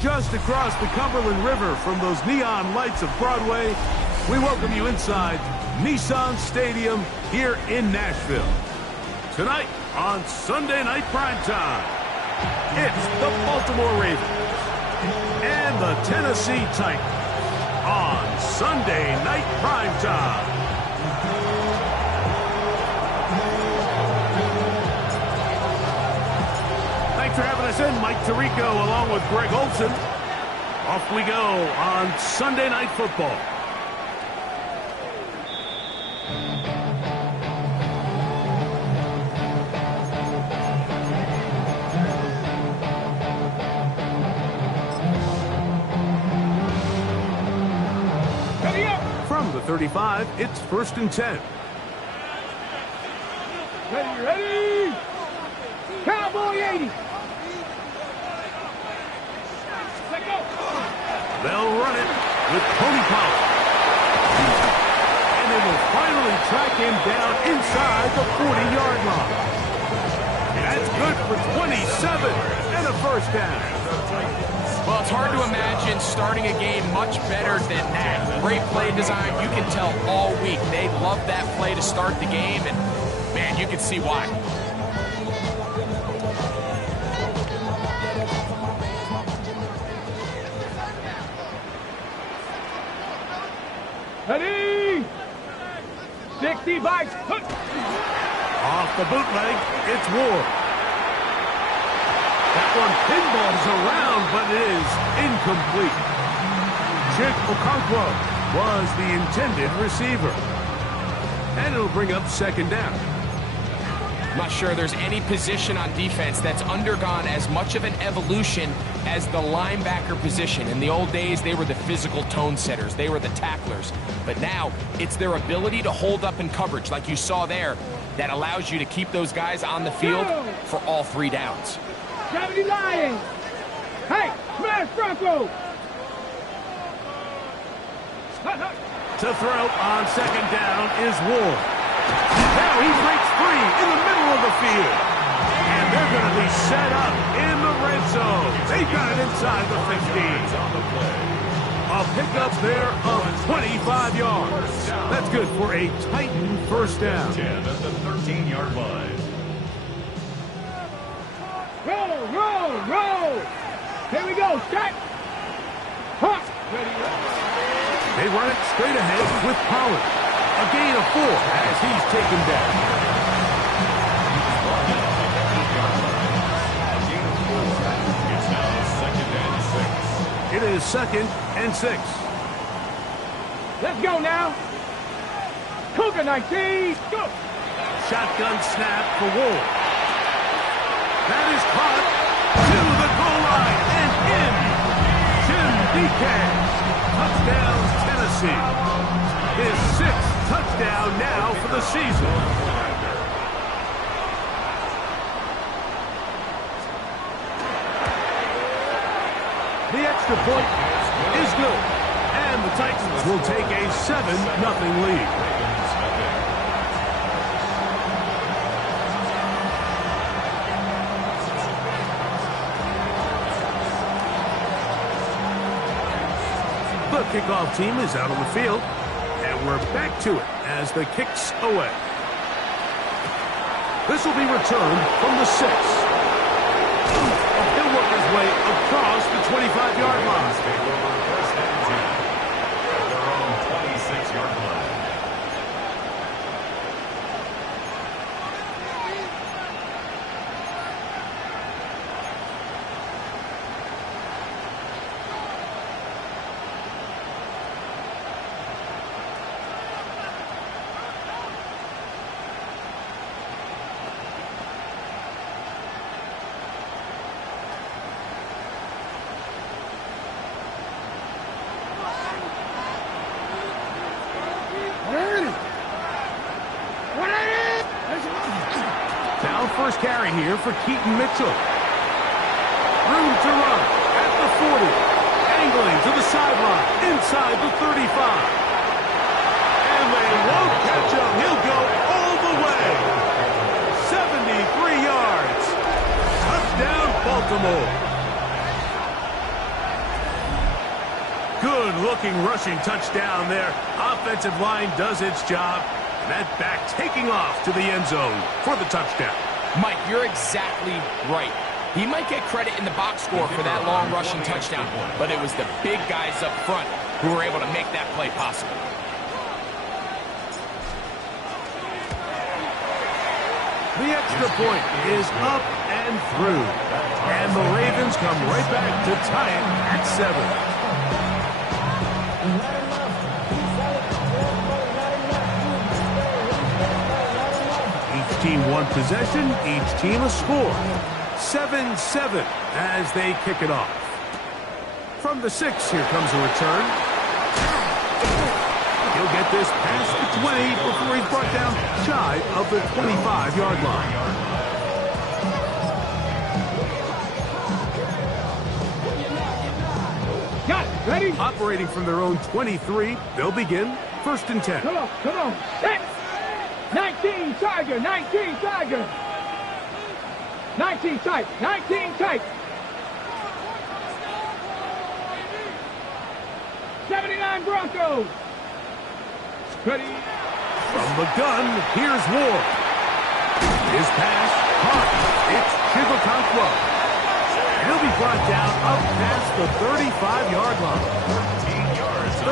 Just across the Cumberland River from those neon lights of Broadway, we welcome you inside Nissan Stadium here in Nashville. Tonight on Sunday Night Primetime, it's the Baltimore Ravens and the Tennessee Titans on Sunday Night Primetime. Thanks for having us in, Mike Tirico along with Greg Olson. Off we go on Sunday Night Football. From the 35, it's 1st and 10. Ready! Cowboy 80! They'll run it with Tony Pollard. And they will finally track him down inside the 40-yard line. That's good for 27 and a first down. Well, it's hard to imagine starting a game much better than that. Great play design. You can tell all week they love that play to start the game, and, man, you can see why. Ready! 60 bikes. Off the bootleg, it's Ward. That one pinballs around, but it is incomplete. Chick Okonkwo was the intended receiver. And it'll bring up 2nd down. I'm not sure there's any position on defense that's undergone as much of an evolution as the linebacker position. In the old days, they were the physical tone setters. They were the tacklers. But now, it's their ability to hold up in coverage, like you saw there, that allows you to keep those guys on the field for all 3 downs. 70 Lions! Hey, smash Bronco! To throw on 2nd down is Ward. Now he breaks free in the middle of the field. And they're going to be set up in the red zone. They got it inside the 15. A pickup there of 25 yards. That's good for a Titan first down. 10 at the 13-yard line. Roll! Here we go, start! Huh. They run it straight ahead with Pollard. A gain of 4 as he's taken down. It's now 2nd and 6. It is 2nd and 6. Let's go now! Cougar 19, go! Shotgun snap for Ward. That is caught to the goal line and in. Jim Decaz. Touchdown, Tennessee. His 6th touchdown now for the season. The extra point is good. And the Titans will take a 7-0 lead. The kickoff team is out on the field, and we're back to it as the kick's away. This will be returned from the 6. He'll work his way across the 25-yard line. First and 10 at their own 26-yard line. first carry here for Keaton Mitchell. Room to run at the 40. Angling to the sideline, inside the 35. And they won't catch him. He'll go all the way. 73 yards. Touchdown, Baltimore. Good-looking rushing touchdown there. Offensive line does its job. That back taking off to the end zone for the touchdown. Mike, you're exactly right. He might get credit in the box score for that long rushing touchdown, but it was the big guys up front who were able to make that play possible. The extra point is up and through. And the Ravens come right back to tie it at 7. Each team one possession, each team a score. 7-7 as they kick it off. From the 6, here comes a return. He'll get this past the 20 before he's brought down shy of the 25-yard line. Got it. Ready? Operating from their own 23, they'll begin 1st and 10. Come on. Set. 19 Tiger. 19 Tiger. 19 tight. 19 tight. 79 Broncos. Ready. From the gun, here's Ward. His pass, caught. It's Chigokankwa. He'll be brought down up past the 35-yard line.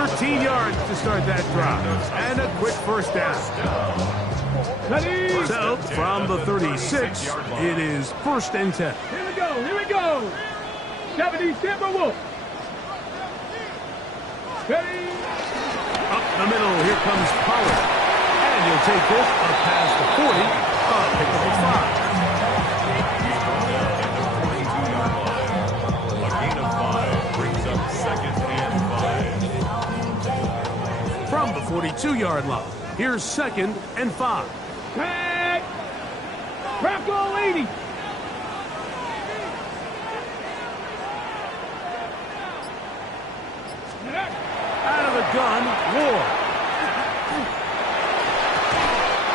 13 yards to start that drive. And a quick first down. Ready. So, from the 36, it is 1st and 10. Here we go. 70 Timberwolves. Ready. Up the middle, here comes Pollard. And he'll take this up past the 40, pickup of 5. A gain of 5 brings up 2nd and 5. From the 42-yard line, here's 2nd and 5. Tag. Bronco 80. Out of the gun, Ward.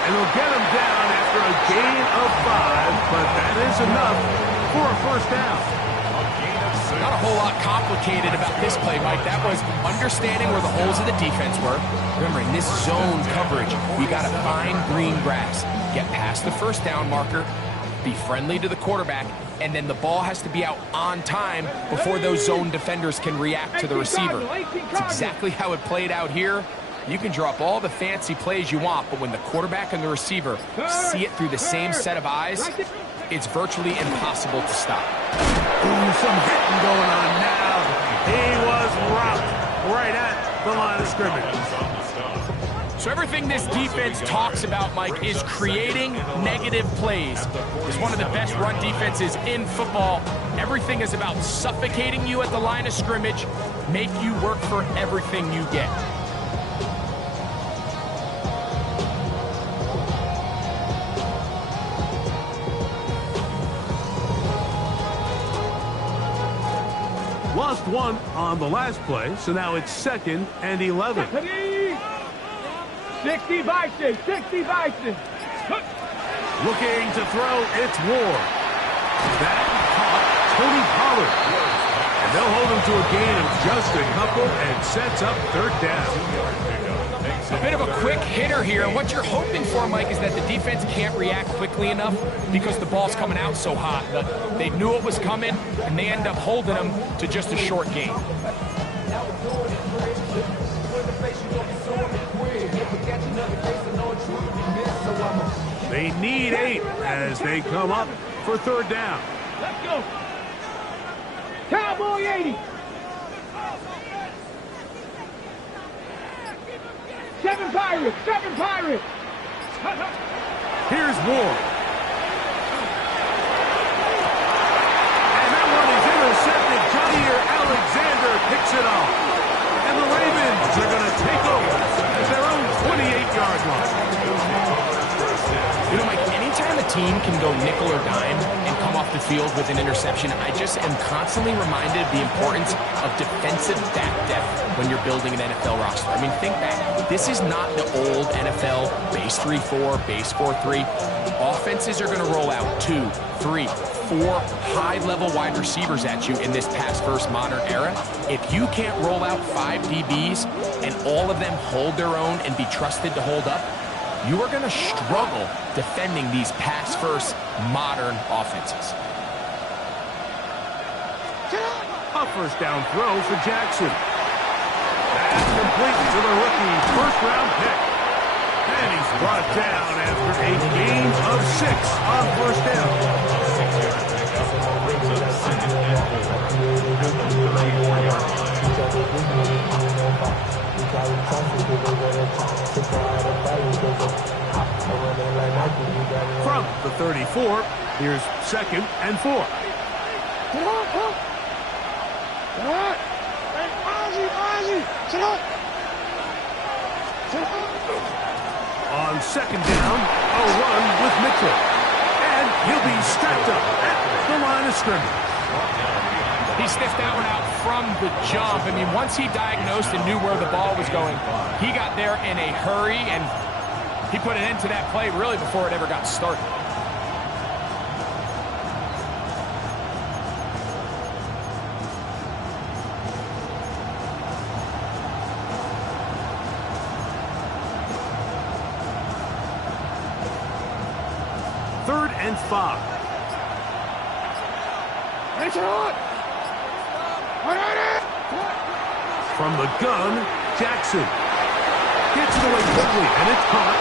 And he'll get him down after a gain of 5, but that is enough for a first down. Not a whole lot complicated about this play, Mike. That was understanding where the holes of the defense were. Remember, in this zone coverage, you got to find green grass. Get past the first down marker, be friendly to the quarterback, and then the ball has to be out on time before those zone defenders can react to the receiver. It's exactly how it played out here. You can draw up all the fancy plays you want, but when the quarterback and the receiver see it through the same set of eyes, it's virtually impossible to stop. Ooh, some hitting going on now. He was rocked right at the line of scrimmage. So everything this defense talks about, Mike, is creating negative plays. It's one of the best run defenses in football. Everything is about suffocating you at the line of scrimmage, make you work for everything you get. Lost one on the last play, so now it's 2nd and 11. 60 Bison. 60 Bison. Looking to throw, it's Ward. That caught Tony Pollard. And they'll hold him to a gain of just a couple and sets up 3rd down. A bit of a quick hitter here. What you're hoping for, Mike, is that the defense can't react quickly enough because the ball's coming out so hot. But they knew it was coming, and they end up holding them to just a short gain. They need 8 as they come up for 3rd down. Let's go. Cowboy 80. 7 Pirates. 7 Pirates. Here's Ward. And that one is intercepted. Jair Alexander picks it off. And the Ravens are going to take over at their own 28-yard line. You know, Mike, anytime a team can go nickel or dime and come off the field with an interception, I just am constantly reminded of the importance of defensive back depth when you're building an NFL roster. I mean, think back. This is not the old NFL base 3-4, base 4-3. Offenses are going to roll out 2, 3, 4 high-level wide receivers at you in this pass-first modern era. If you can't roll out 5 DBs and all of them hold their own and be trusted to hold up, you are going to struggle defending these pass-first modern offenses. A first down throw for Jackson. That's complete to the rookie first-round pick. And he's brought down after a gain of 6 on first down. From the 34, here's 2nd and 4. On 2nd down, a run with Mitchell. And he'll be strapped up at the line of scrimmage. He sniffed that one out from the jump. I mean, once he diagnosed and knew where the ball was going, he got there in a hurry, and he put an end to that play really before it ever got started. Third and 5. From the gun, Jackson gets it away quickly, and it's caught.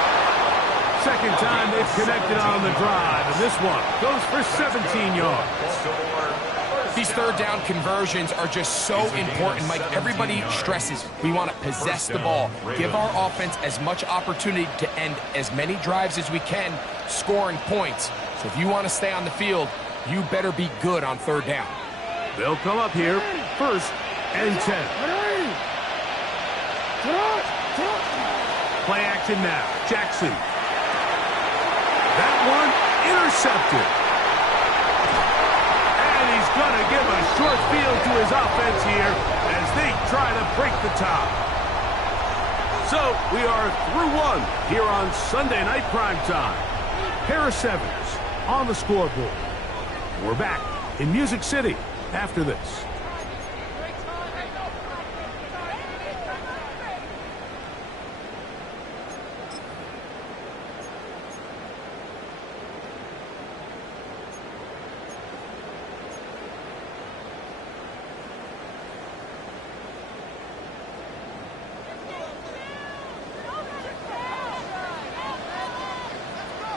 Second time they've connected on the drive, and this one goes for 17 yards. These third down conversions are just so important. Mike, everybody stresses we want to possess the ball, give our offense as much opportunity to end as many drives as we can, scoring points. So if you want to stay on the field, you better be good on third down. They'll come up here, 1st and 10. Play action now, Jackson. That one intercepted. And he's going to give a short field to his offense here as they try to break the tie. So we are through 1 here on Sunday Night Primetime. Pair of 7s on the scoreboard. We're back in Music City after this.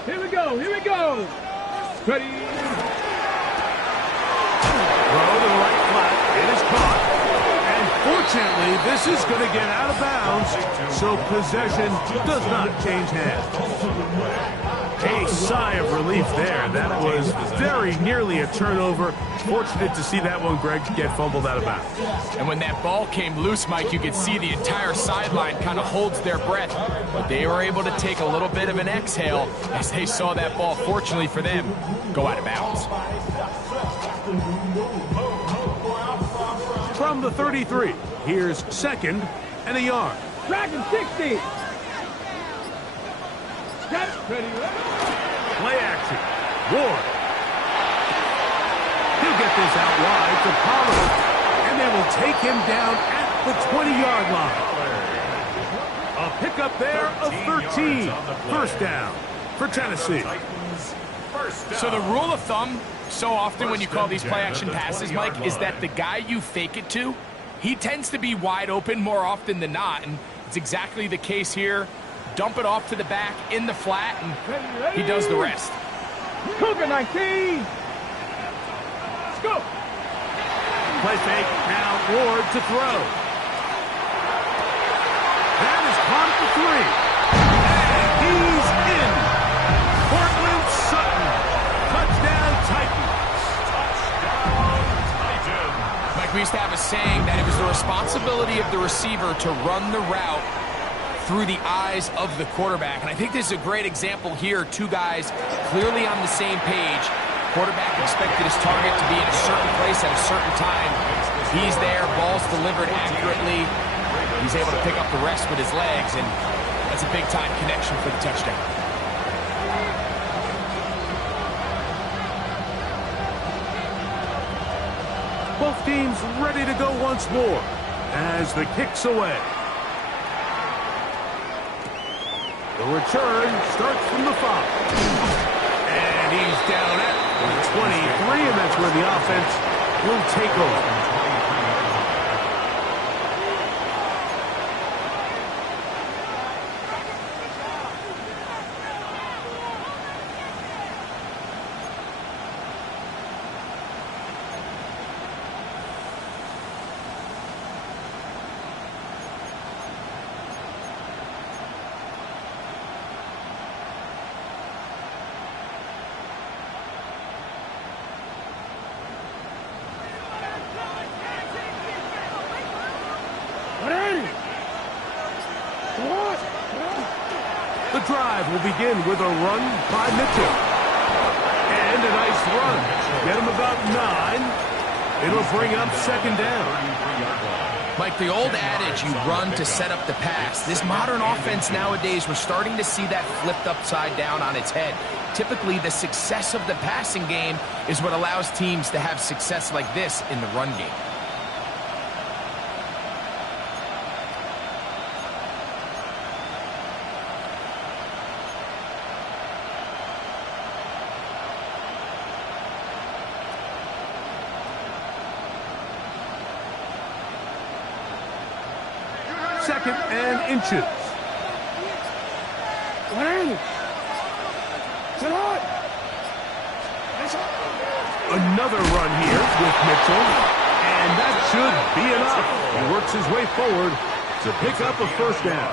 Here we go, here we go. Ready. Throw to the right flat. It is caught. And fortunately, this is going to get out of bounds, so possession does not change hands. A sigh of relief there. That was very nearly a turnover. Fortunate to see that one, Greg, get fumbled out of bounds. And when that ball came loose, Mike, you could see the entire sideline kind of holds their breath. But they were able to take a little bit of an exhale as they saw that ball, fortunately for them, go out of bounds. From the 33, here's 2nd and a yard. Dragon 60. Got it. Ready. Play action. Ward. He'll get this out wide to Pollard. And they will take him down at the 20-yard line. A pickup there of 13. First down for Tennessee. So the rule of thumb, so often when you call these play-action passes, Mike, is that the guy you fake it to, he tends to be wide open more often than not. And it's exactly the case here. Dump it off to the back in the flat, and he does the rest. Cougar 19. Let's go. Play fake. Now Ward to throw. That is caught at the 3. And he's in. Portland Sutton. Touchdown Titans. Mike, we used to have a saying that it was the responsibility of the receiver to run the route through the eyes of the quarterback. And I think this is a great example here. Two guys clearly on the same page. Quarterback expected his target to be in a certain place at a certain time. He's there, ball's delivered accurately. He's able to pick up the rest with his legs, and that's a big-time connection for the touchdown. Both teams ready to go once more as the kick's away. The return starts from the 5. And he's down at 23, and that's where the offense will take over. The drive will begin with a run by Mitchell. And a nice run. Get him about 9. It'll bring up second down. Mike, the old adage, you run to set up the pass. This modern offense nowadays, we're starting to see that flipped upside down on its head. Typically, the success of the passing game is what allows teams to have success like this in the run game. Second and inches. Another run here with Mitchell. And that should be enough. He works his way forward to pick up a first down.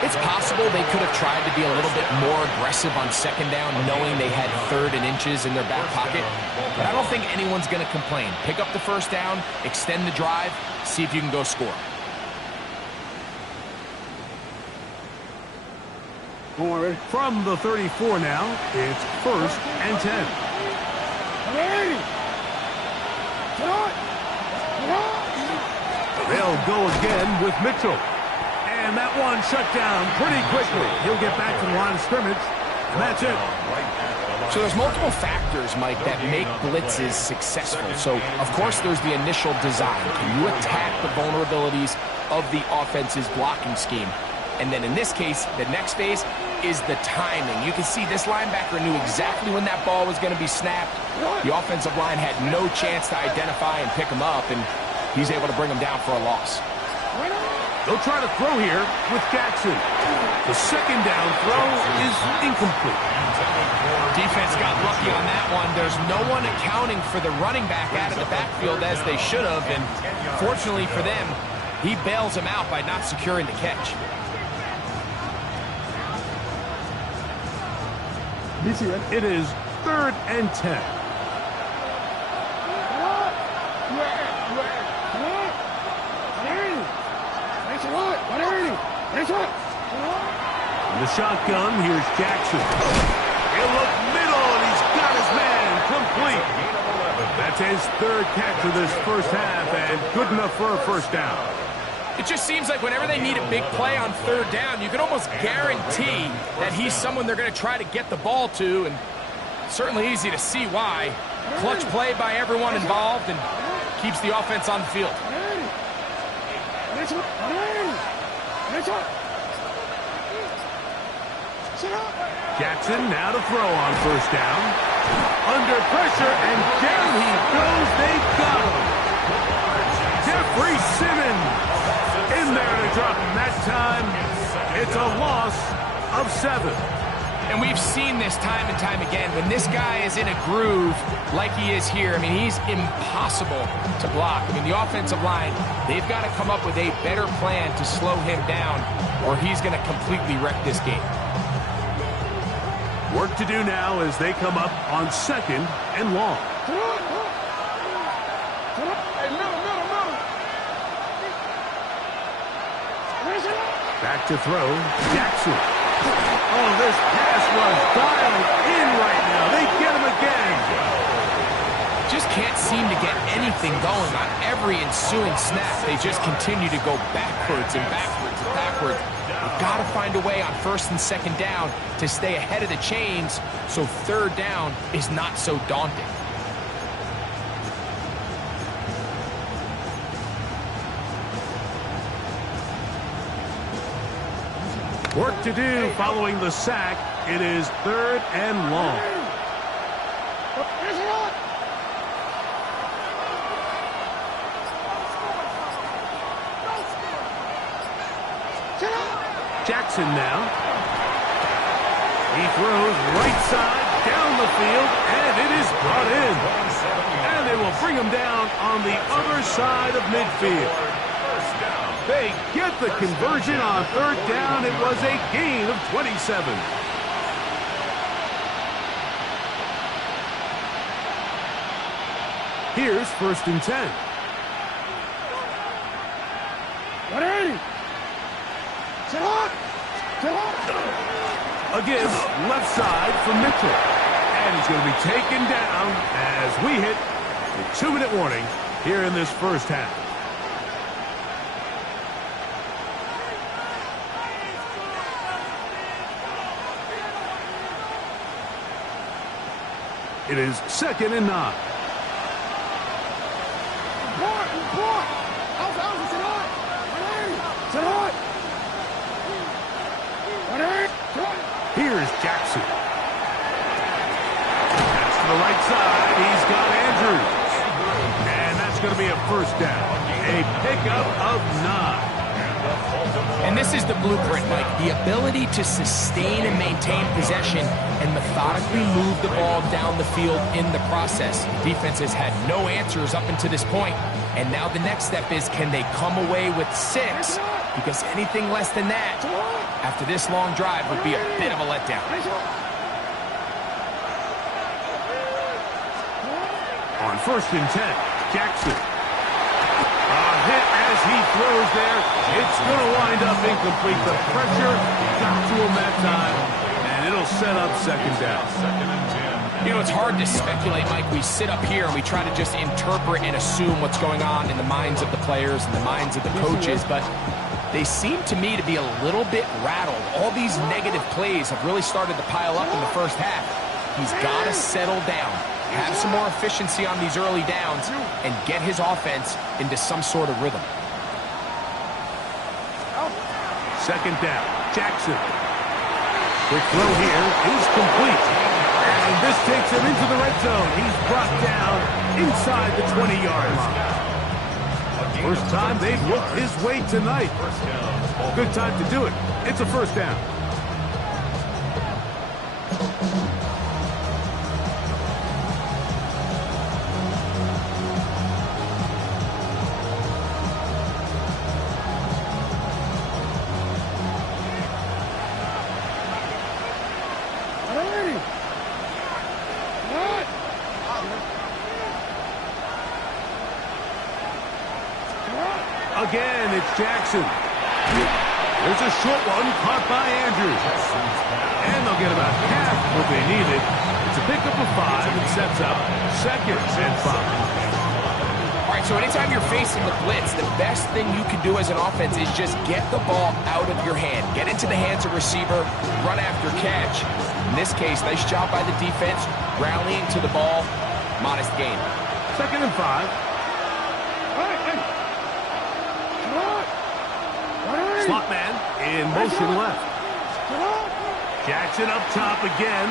It's possible they could have tried to be a little bit more aggressive on second down, knowing they had 3rd and inches in their back pocket. But I don't think anyone's going to complain. Pick up the first down, extend the drive, see if you can go score. From the 34 now, it's 1st and 10. They'll go again with Mitchell. And that one shut down pretty quickly. He'll get back to the line of scrimmage, and that's it. So there's multiple factors, Mike, that make blitzes successful. So, of course, there's the initial design. Can you attack the vulnerabilities of the offense's blocking scheme? And then in this case, the next phase is the timing. You can see this linebacker knew exactly when that ball was going to be snapped. The offensive line had no chance to identify and pick him up, and he's able to bring him down for a loss. They'll try to throw here with Jackson. The second down throw is incomplete. Defense got lucky on that one. There's no one accounting for the running back out of the backfield as they should have, and fortunately for them, he bails him out by not securing the catch. It is 3rd and 10. The shotgun, here's Jackson. He'll look middle, and he's got his man complete. That's his 3rd catch of this first half, and good enough for a first down. It just seems like whenever they need a big play on 3rd down, you can almost guarantee that he's someone they're going to try to get the ball to, and certainly easy to see why. Clutch play by everyone involved and keeps the offense on the field. Jackson now to throw on first down. Under pressure, and down he goes. They got him. Jeffrey Simmons in there to drop him. That time, it's a loss of 7. And we've seen this time and time again. When this guy is in a groove like he is here, I mean, he's impossible to block. I mean, the offensive line, they've got to come up with a better plan to slow him down, or he's going to completely wreck this game. Work to do now as they come up on 2nd and long. Back to throw. Jackson. Oh, this pass was dialed in right now. They get him again. Just can't seem to get anything going on every ensuing snap. They just continue to go backwards and backwards and backwards. They've got to find a way on first and second down to stay ahead of the chains so third down is not so daunting. Work to do following the sack. It is third and long. Jackson now. He throws right side down the field, and it is brought in. And they will bring him down on the other side of midfield. They get the conversion on third down. It was a gain of 27. Here's first and 10. Again, left side for Mitchell. And he's going to be taken down as we hit the 2-minute warning here in this first half. It is second and 9. Here's Jackson. Pass to the right side. He's got Andrews. And that's going to be a first down. A pickup of 9. And this is the blueprint, Mike. The ability to sustain and maintain possession and methodically move the ball down the field in the process. The defense has had no answers up until this point, and now the next step is, can they come away with 6? Because anything less than that, after this long drive, would be a bit of a letdown. On first and 10, Jackson. Hit as he throws there. It's going to wind up incomplete. The pressure got to him that time, and it'll set up second down. You know, it's hard to speculate, Mike. We sit up here and we try to just interpret and assume what's going on in the minds of the players and the minds of the coaches, but they seem to me to be a little bit rattled. All these negative plays have really started to pile up in the first half. He's got to settle down, have some more efficiency on these early downs, and get his offense into some sort of rhythm. Second down, Jackson. Quick throw here is complete. And this takes him into the red zone. He's brought down inside the 20-yard line. First time they've looked his way tonight. Good time to do it. It's a first down. Again, it's Jackson. There's a short one caught by Andrews. And they'll get about half what they needed. It's a pickup of 5 and sets up second and 5. All right, so anytime you're facing the blitz, the best thing you can do as an offense is just get the ball out of your hand. Get into the hands of receiver, run after catch. In this case, nice job by the defense, rallying to the ball. Modest gain. Second and 5. Slot man in motion left. Jackson up top again.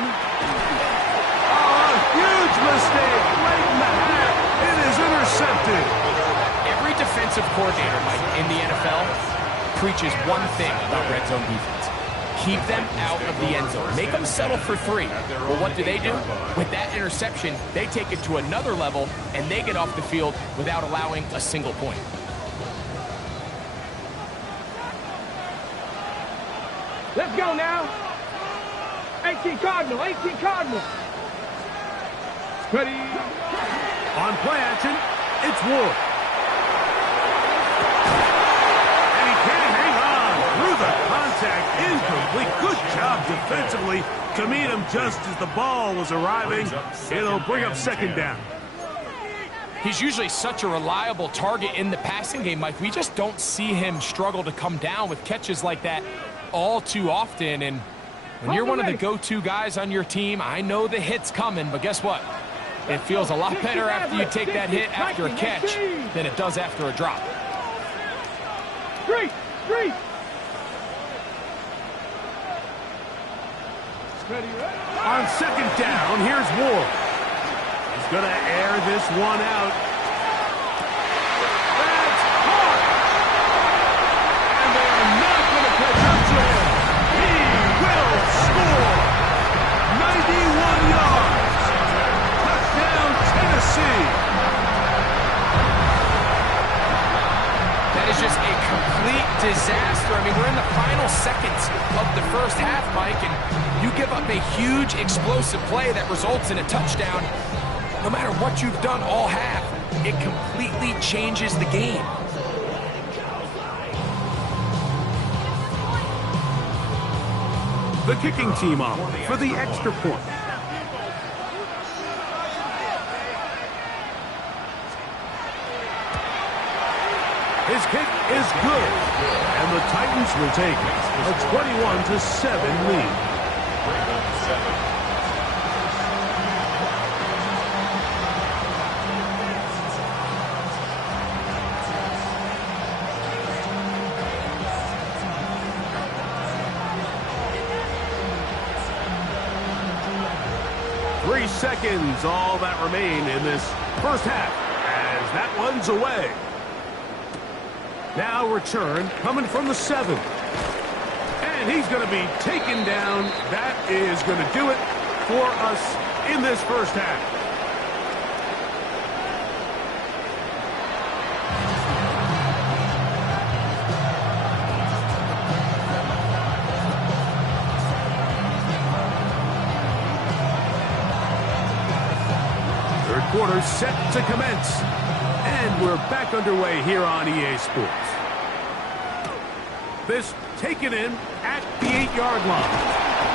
Oh, a huge mistake right in the half. It is intercepted. Every defensive coordinator, Mike, in the NFL preaches one thing about red zone defense. Keep them out of the end zone. Make them settle for 3. Well, what do? With that interception, they take it to another level, and they get off the field without allowing a single point. Let's go now. 18 Cardinal, 18 Cardinal. Ready. On play action, it's Wood. And he can't hang on through the contact. contact, incomplete. Good job defensively to meet him just as the ball was arriving. It'll bring up second down. He's usually such a reliable target in the passing game, Mike. We just don't see him struggle to come down with catches like that all too often. And when you're one of the go-to guys on your team, I know the hit's coming, but guess what? It feels a lot better after you take that hit after a catch than it does after a drop. Street! On second down, here's Ward. He's going to air this one out. That's hard. And they are not going to catch up to him. He will score. 91 yards. Touchdown, Tennessee. That is just a complete disaster. I mean, we're in the final seconds of the first half, Mike, and you give up a huge explosive play that results in a touchdown. No matter what you've done all half, it completely changes the game. The kicking team off for the extra point. His kick is good, and the Titans will take a 21-7 lead. 3 seconds, all that remain in this first half, as that one's away. Now return coming from the 7. And he's going to be taken down. That is going to do it for us in this first half. Third quarter set to commence. And we're back underway here on EA Sports. This taken in at the 8-yard line.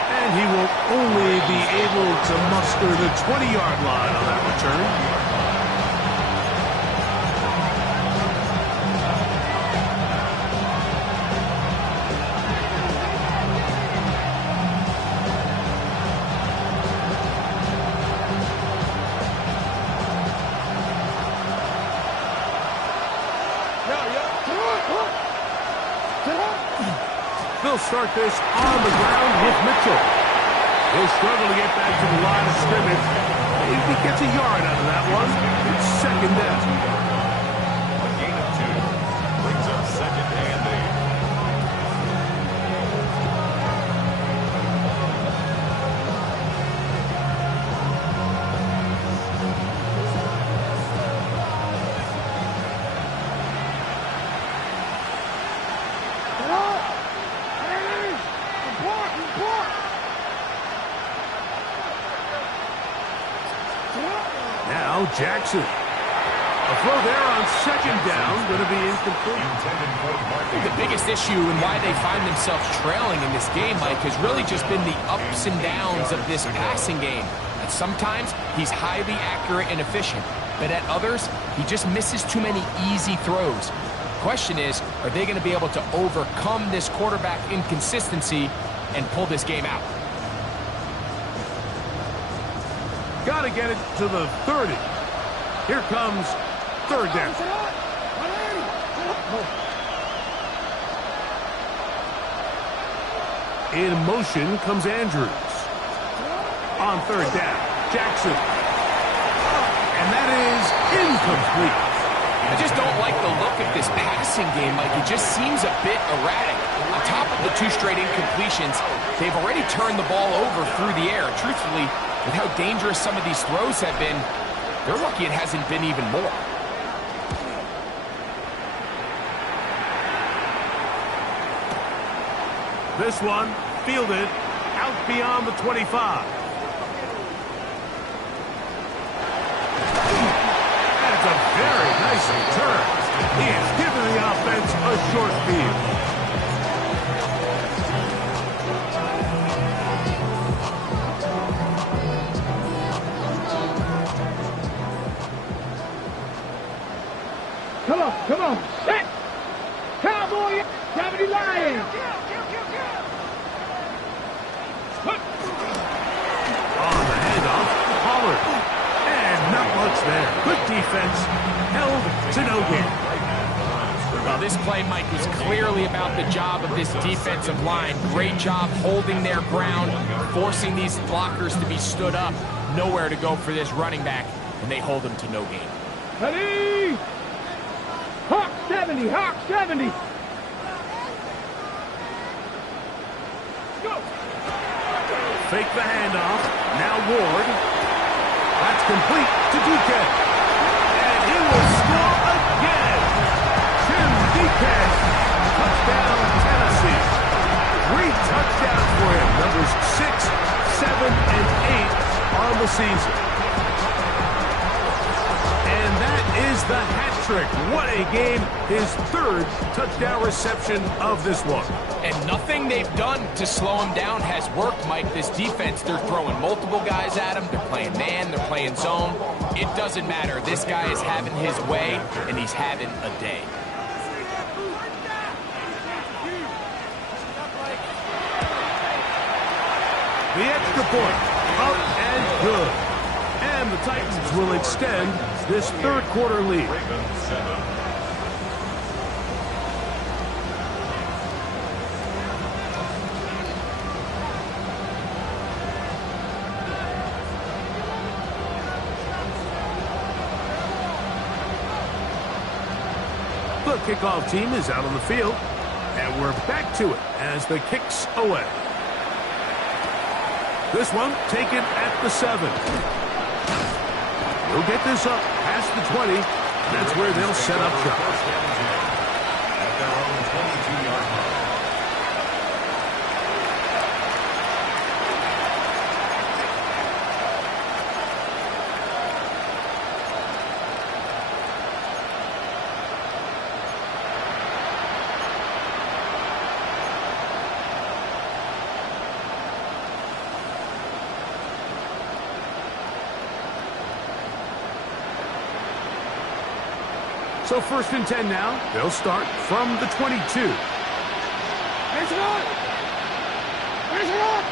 And he will only be able to muster the 20-yard line on that return. They'll start this on the ground with Mitchell. He'll struggle to get back to the line of scrimmage. If he gets a yard out of that one, it's second down. A gain of 2 brings up second and 8. Now Jackson. A throw there on second down, going to be incomplete. I think the biggest issue and why they find themselves trailing in this game, Mike, has really just been the ups and downs of this passing game. And sometimes he's highly accurate and efficient, but at others, he just misses too many easy throws. The question is, are they going to be able to overcome this quarterback inconsistency and pull this game out? Got to get it to the 30. Here comes third down. In motion comes Andrews. On third down, Jackson. And that is incomplete. I just don't like the look of this passing game, Mike. It just seems a bit erratic. On top of the 2 straight incompletions, they've already turned the ball over through the air. Truthfully, with how dangerous some of these throws have been, they're lucky it hasn't been even more. This one fielded out beyond the 25. That's a very nice return. He has given the offense a short field. off. Come on. Set. Cowboy. 70 Lions. On the handoff, Pollard. And not much there. Good defense. Held to no gain. Well, this play, Mike, was clearly about the job of this defensive line. Great job holding their ground, forcing these blockers to be stood up. Nowhere to go for this running back, and they hold him to no gain. Ready? Hawk 70, Hawk 70. Go. Fake the handoff. Now Ward. That's complete to Duque. And he will score again. Tim Duque. Touchdown, Tennessee. 3 touchdowns for him. Numbers 6, 7, and 8 on the season. And that is the hat trick. What a game. His 3rd touchdown reception of this one. And nothing they've done to slow him down has worked, Mike. This defense, they're throwing multiple guys at him. They're playing man. They're playing zone. It doesn't matter. This guy is having his way, and he's having a day. The extra point. Up and good. And the Titans will extend this 3rd quarter lead. The kickoff team is out on the field, and we're back to it as the kick's away. This one taken at the 7. They'll get this up past the 20. That's where they'll set up shop. At their own 22-yard line. So 1st and 10 now. They'll start from the 22. Raise it up. Raise it up.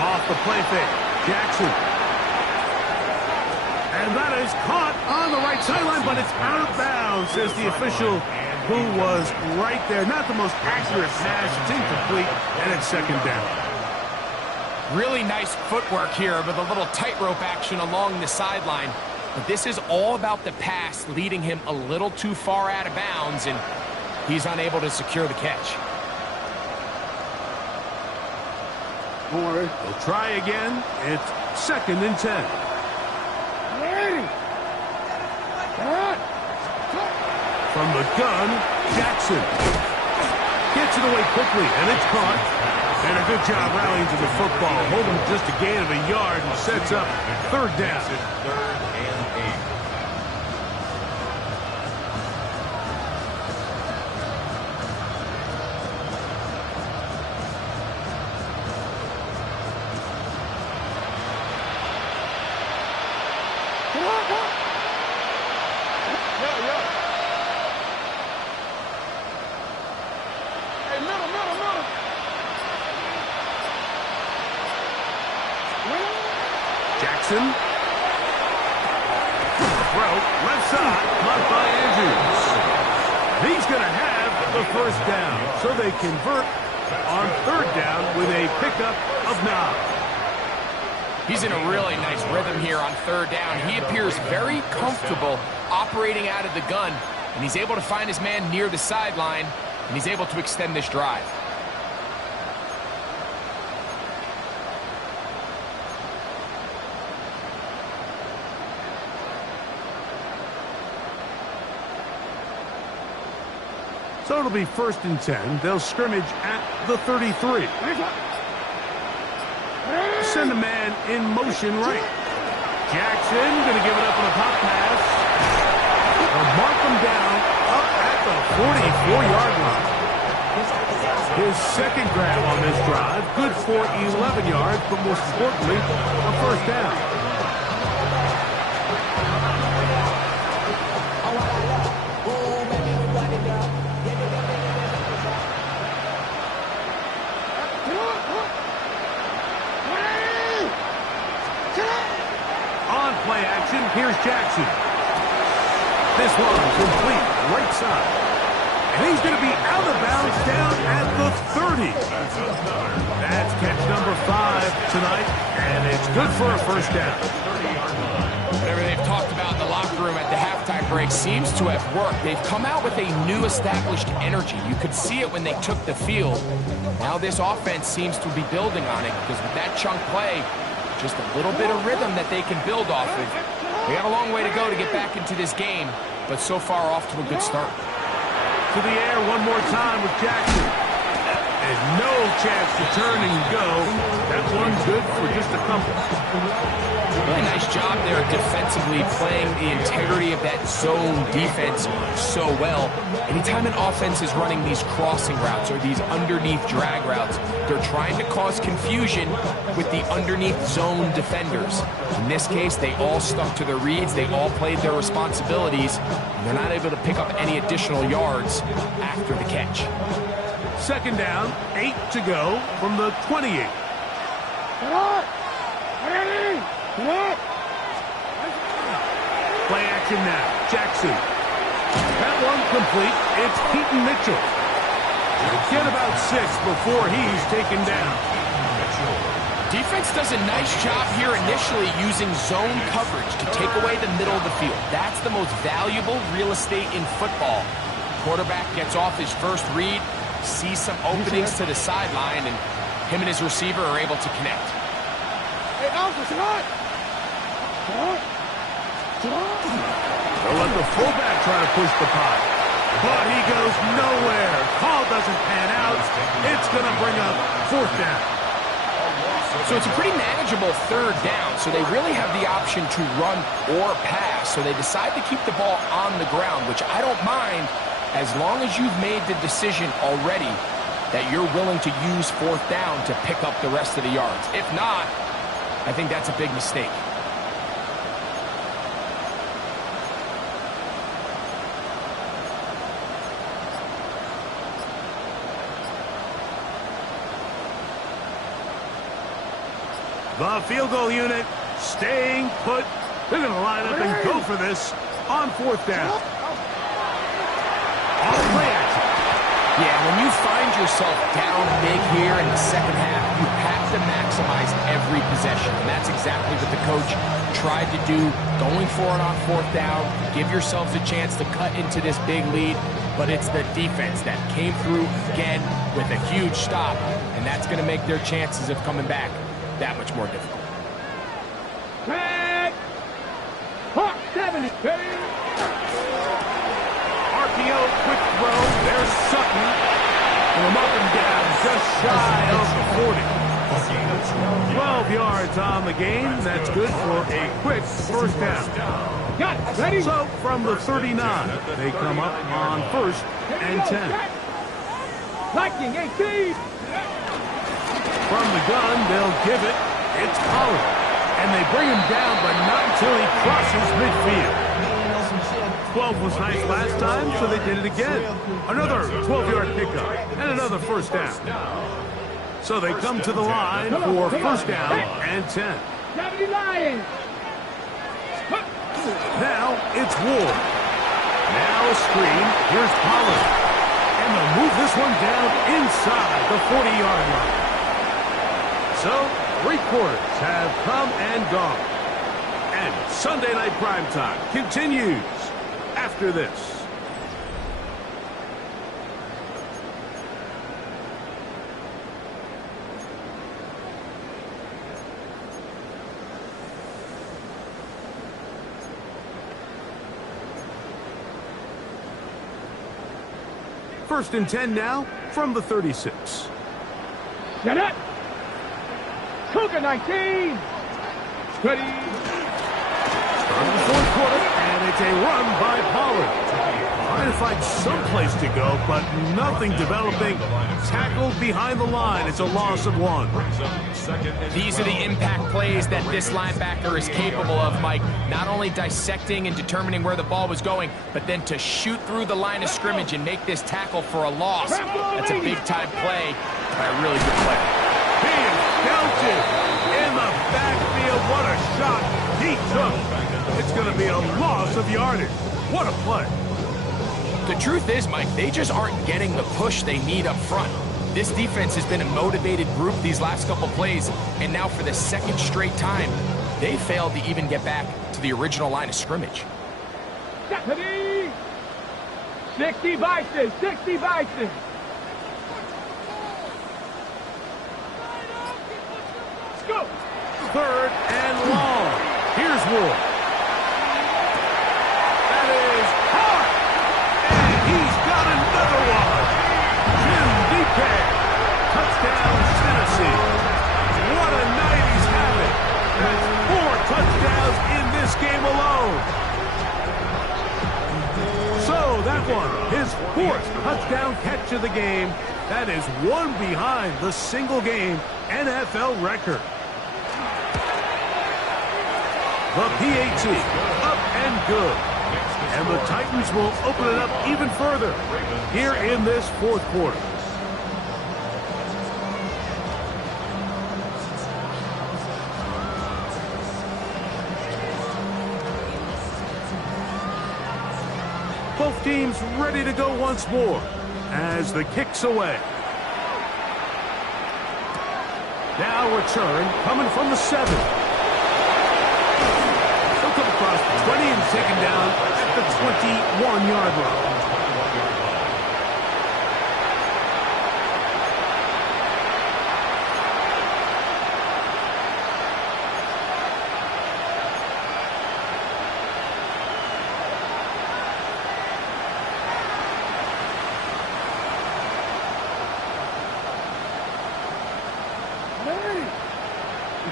Off the play fake. Jackson. And that is caught on the right sideline, but it's out of bounds, says the official who was right there. Not the most accurate pass. It's incomplete, and it's 2nd down. Really nice footwork here with a little tightrope action along the sideline. But this is all about the pass leading him a little too far out of bounds, and he's unable to secure the catch. Don't worry. They'll try again. It's 2nd and 10. Ready. Cut. From the gun, Jackson gets it away quickly, and it's caught. And a good job rallying to the football. Holding just a gain of a yard and sets up 3rd down. 3rd and 8. Come on, come on. Yeah. Hey, middle. Jackson. Throw, left side, blocked by Andrews. He's going to have the 1st down. So they convert on 3rd down with a pickup of 9. He's in a really nice rhythm here on 3rd down. He appears very comfortable operating out of the gun, and he's able to find his man near the sideline, and he's able to extend this drive. So it'll be 1st and 10. They'll scrimmage at the 33. Send a man in motion right. Jackson going to give it up on a pop pass. They'll mark him down up at the 44-yard line. His 2nd grab on this drive, good for 11 yards, but most importantly, a 1st down. formation. Here's Jackson. This one complete right side. And he's going to be out of bounds down at the 30. That's catch number 5 tonight, and it's good for a first down. Whatever they've talked about in the locker room at the halftime break seems to have worked. They've come out with a new established energy. You could see it when they took the field. Now this offense seems to be building on it because with that chunk play, just a little bit of rhythm that they can build off of. They got a long way to go to get back into this game, but so far off to a good start. To the air one more time with Jackson. And no chance to turn and go. That one's good for just a couple. Really nice job there defensively, playing the integrity of that zone defense so well. Anytime an offense is running these crossing routes or these underneath drag routes, they're trying to cause confusion with the underneath zone defenders. In this case, they all stuck to their reads, they all played their responsibilities, and they're not able to pick up any additional yards after the catch. Second down, 8 to go from the 28. Play action now. Jackson. That one complete. It's Keaton Mitchell. Get about 6 before he's taken down. Defense does a nice job here initially using zone coverage to take away the middle of the field. That's the most valuable real estate in football. Quarterback gets off his first read, sees some openings to the sideline, and him and his receiver are able to connect. Hey, Alpha, shot! They'll let the fullback try to push the pot. But he goes nowhere. Call doesn't pan out. It's going to bring up 4th down. So it's a pretty manageable 3rd down, so they really have the option to run or pass. So they decide to keep the ball on the ground, which I don't mind as long as you've made the decision already that you're willing to use 4th down to pick up the rest of the yards. If not, I think that's a big mistake. The field goal unit staying put. They're going to line up and go for this on 4th down. On play action. Yeah, when you find yourself down big here in the second half, you have to maximize every possession. And that's exactly what the coach tried to do, going for it on 4th down. Give yourselves a chance to cut into this big lead. But it's the defense that came through again with a huge stop. And that's going to make their chances of coming back that much more difficult. Tag! Hawk 70. RPO, quick throw. There's Sutton. And him up and down, just shy of the 40. 12 yards on the game. That's good for a quick first down. Got it. Ready? So from the 39, they come up on 1st and 10. Lightning 18. From the gun, they'll give it. It's Pollard. And they bring him down, but not until he crosses midfield. 12 was nice last time, so they did it again. Another 12-yard pickup and another first down. So they come to the line for first down and 10. 70 Lions. Now it's Ward. Now a screen. Here's Pollard. And they'll move this one down inside the 40-yard line. So 3 quarters have come and gone. And Sunday Night Primetime continues after this. First and 10 now from the 36. Get it. Cougar 19. Ready. Start of the 4th quarter, and it's a run by Pollard. Trying to find some place to go, but nothing developing. Tackled behind the line. It's a loss of 1. These are the impact plays that this linebacker is capable of, Mike. Not only dissecting and determining where the ball was going, but then to shoot through the line of scrimmage and make this tackle for a loss. That's a big-time play by a really good player. He is counted in the backfield. What a shot he took. It's started. What a play. The truth is, Mike, they just aren't getting the push they need up front. This defense has been a motivated group these last couple plays, and now for the second straight time, they failed to even get back to the original line of scrimmage. 60 Bison, 60 Bison. Let's go. 3rd and long. Here's Ward. That is hard. And he's got another one. Jim DK. Touchdown, Tennessee. What a night he's having. That's 4 touchdowns in this game alone. So that one, his 4th touchdown catch of the game. That is one behind the single-game NFL record. The PAT, up and good. And the Titans will open it up even further here in this 4th quarter. Both teams ready to go once more as the kick's away. Now return coming from the 7. They'll come across the 20 and taken down at the 21-yard line.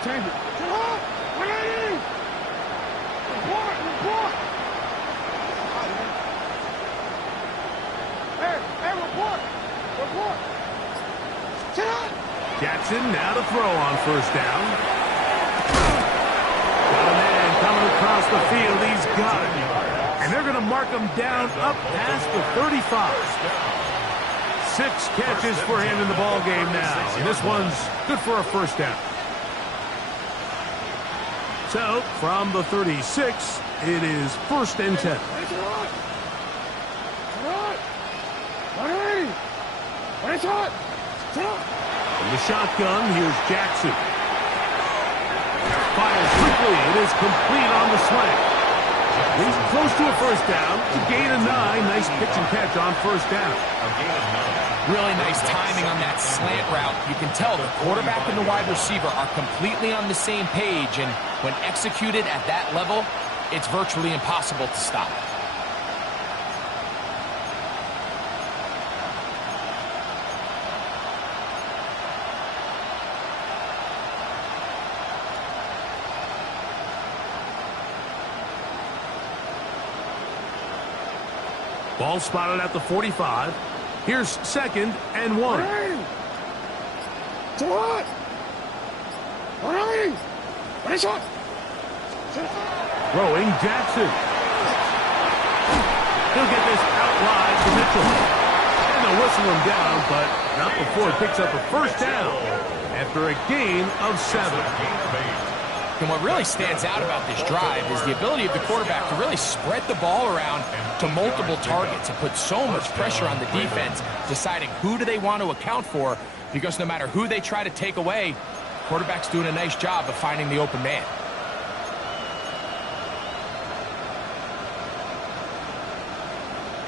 Change it. Report! Hey, report! Jackson now to throw on 1st down. Got a man coming across the field. He's got it. And they're going to mark him down up past the 35. 6 catches for him in the ball game now. And this one's good for a 1st down. So, from the 36, it is 1st and 10. From the shotgun, here's Jackson. Fires quickly. It is complete on the slant. He's close to a 1st down. To gain a 9. Nice pitch and catch on 1st down. Really nice timing on that slant route. You can tell the quarterback and the wide receiver are completely on the same page, and when executed at that level, it's virtually impossible to stop. Ball spotted at the 45. Here's 2nd and 1. Throwing Jackson. He'll get this out wide to Mitchell. And they'll whistle him down, but not before he picks up a 1st down after a gain of 7. And what really stands out about this drive is the ability of the quarterback to really spread the ball around to multiple targets and put so much pressure on the defense, deciding who do they want to account for, because no matter who they try to take away, quarterback's doing a nice job of finding the open man.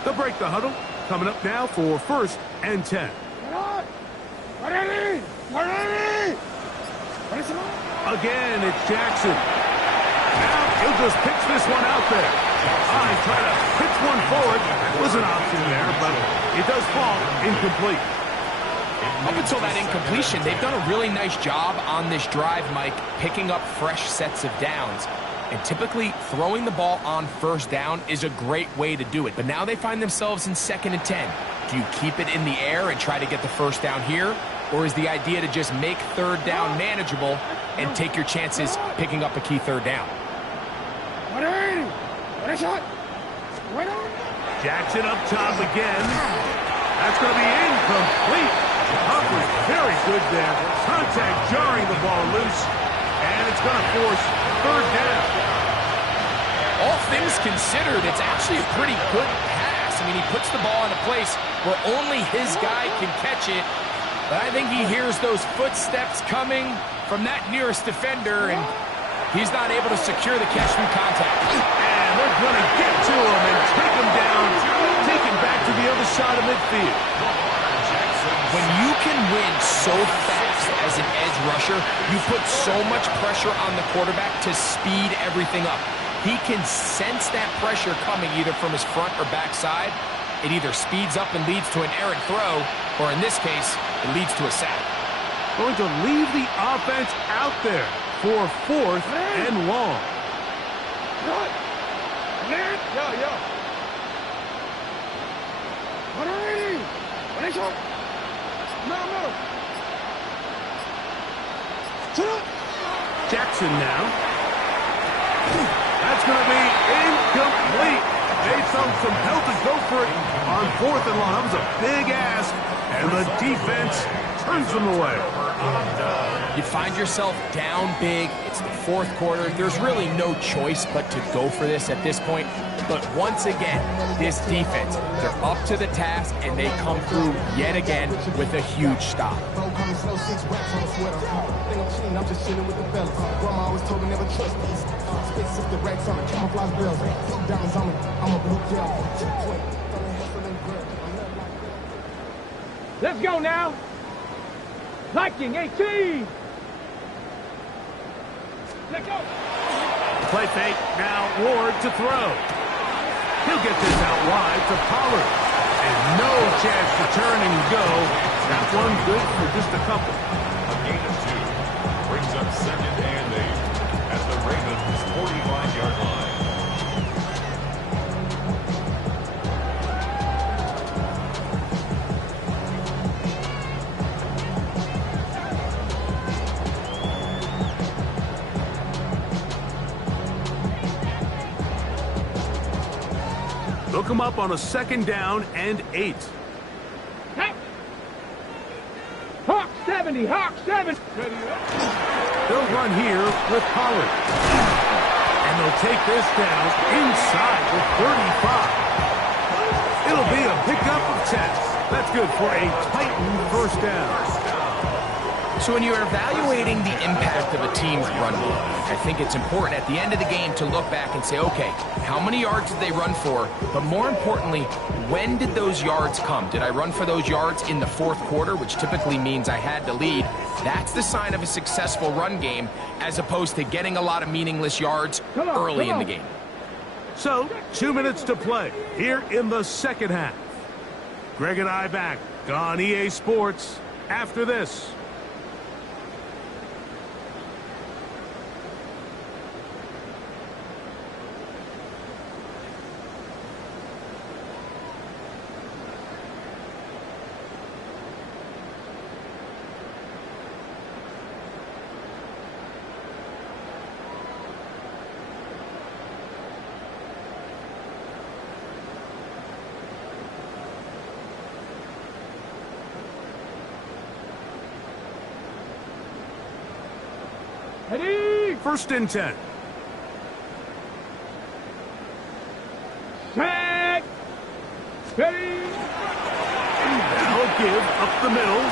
They'll break the huddle. Coming up now for 1st and 10. Again, it's Jackson. Now he'll just pitch this one out there. He's trying to pitch one forward. That was an option there, but it does fall incomplete. Up until that incompletion, they've done a really nice job on this drive, Mike, picking up fresh sets of downs. And typically, throwing the ball on 1st down is a great way to do it. But now they find themselves in 2nd and 10. Do you keep it in the air and try to get the 1st down here? Or is the idea to just make 3rd down manageable and take your chances picking up a key 3rd down? Jackson up top again. That's going to be incomplete. Humphrey very good there. Contact jarring the ball loose. And it's going to force 3rd down. all things considered, it's actually a pretty good pass. I mean, he puts the ball in a place where only his guy can catch it. But I think he hears those footsteps coming from that nearest defender, and he's not able to secure the catch through contact. And they're going to get to him and take him down, take him back to the other side of midfield. When you can win so fast as an edge rusher, you put so much pressure on the quarterback to speed everything up. He can sense that pressure coming either from his front or back side. It either speeds up and leads to an errant throw, or in this case, it leads to a sack. Going to leave the offense out there for 4th and long. Jackson now. That's going to be incomplete. They felt compelled to go for it on 4th and long. That was a big ask, and the defense turns them away. You find yourself down big. It's the 4th quarter. There's really no choice but to go for this at this point. But once again, this defense, they're up to the task, and they come through yet again with a huge stop. Let's go now. Liking 18. Let's go. Play fake. Now Ward to throw. He'll get this out wide to Pollard. And no chance to turn and go. That one good for just a couple. A gain of 2 brings up 2nd and 8 at the Ravens' 45-yard line. Look him up on a 2nd down and 8. Hawk 70, Hawk 70. They'll run here with Pollard. And they'll take this down inside the 35. It'll be a pickup of 10. That's good for a Titan 1st down. So when you're evaluating the impact of a team's run game, I think it's important at the end of the game to look back and say, okay, how many yards did they run for? But more importantly, when did those yards come? Did I run for those yards in the 4th quarter, which typically means I had to lead? That's the sign of a successful run game, as opposed to getting a lot of meaningless yards early in the game. So, 2 minutes to play here in the 2nd half. Greg and I back on EA Sports after this. Ready? 1st and 10. Set. Ready? That'll give up the middle.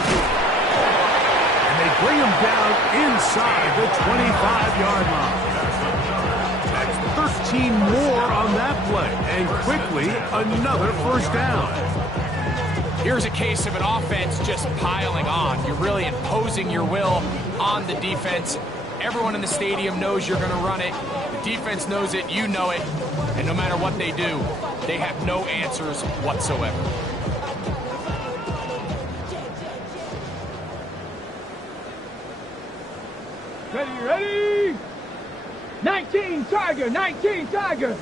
And they bring him down inside the 25-yard line. That's 13 more on that play. And quickly, another 1st down. Here's a case of an offense just piling on. You're really imposing your will on the defense. Everyone in the stadium knows you're going to run it. The defense knows it. You know it. And no matter what they do, they have no answers whatsoever. Ready? 19 Tiger, 19 Tiger.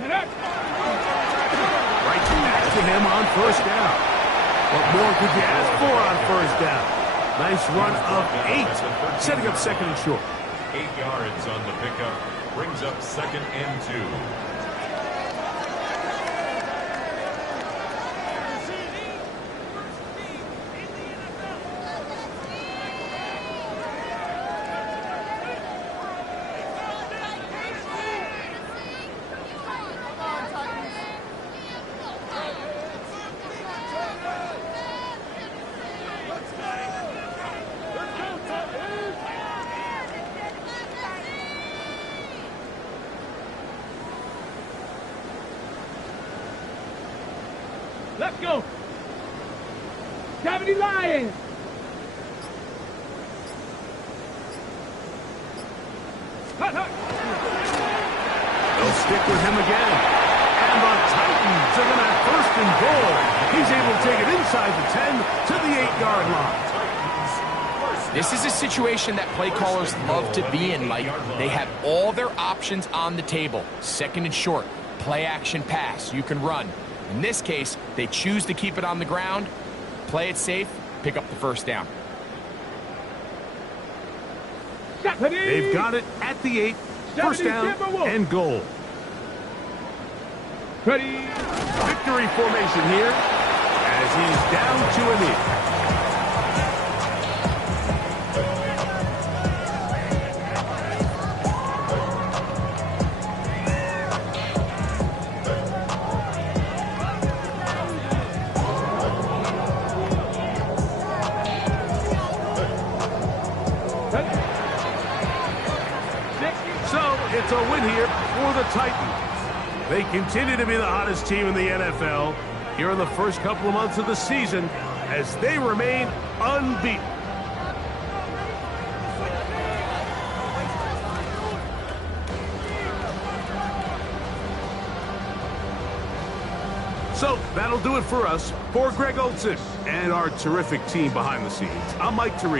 Right back to him on 1st down. What more could you ask for on 1st down? Nice run of 8, setting up 2nd and short. 8 yards on the pickup. Brings up 2nd and 2. Let's go. 70 Lions. Hut, hut. They'll stick with him again. And the Titans are going to have 1st and goal. He's able to take it inside the 10 to the 8-yard line. This is a situation that play callers love to be in, Mike. They have all their options on the table. 2nd and short, play action pass. You can run. In this case, they choose to keep it on the ground, play it safe, pick up the 1st down. They've got it at the 8, 1st down and goal. Ready. Victory formation here as he's down to a knee. So it's a win here for the Titans. They continue to be the hottest team in the NFL here in the first couple of months of the season as they remain unbeaten. So that'll do it for us. For Greg Olson and our terrific team behind the scenes, I'm Mike Tariq.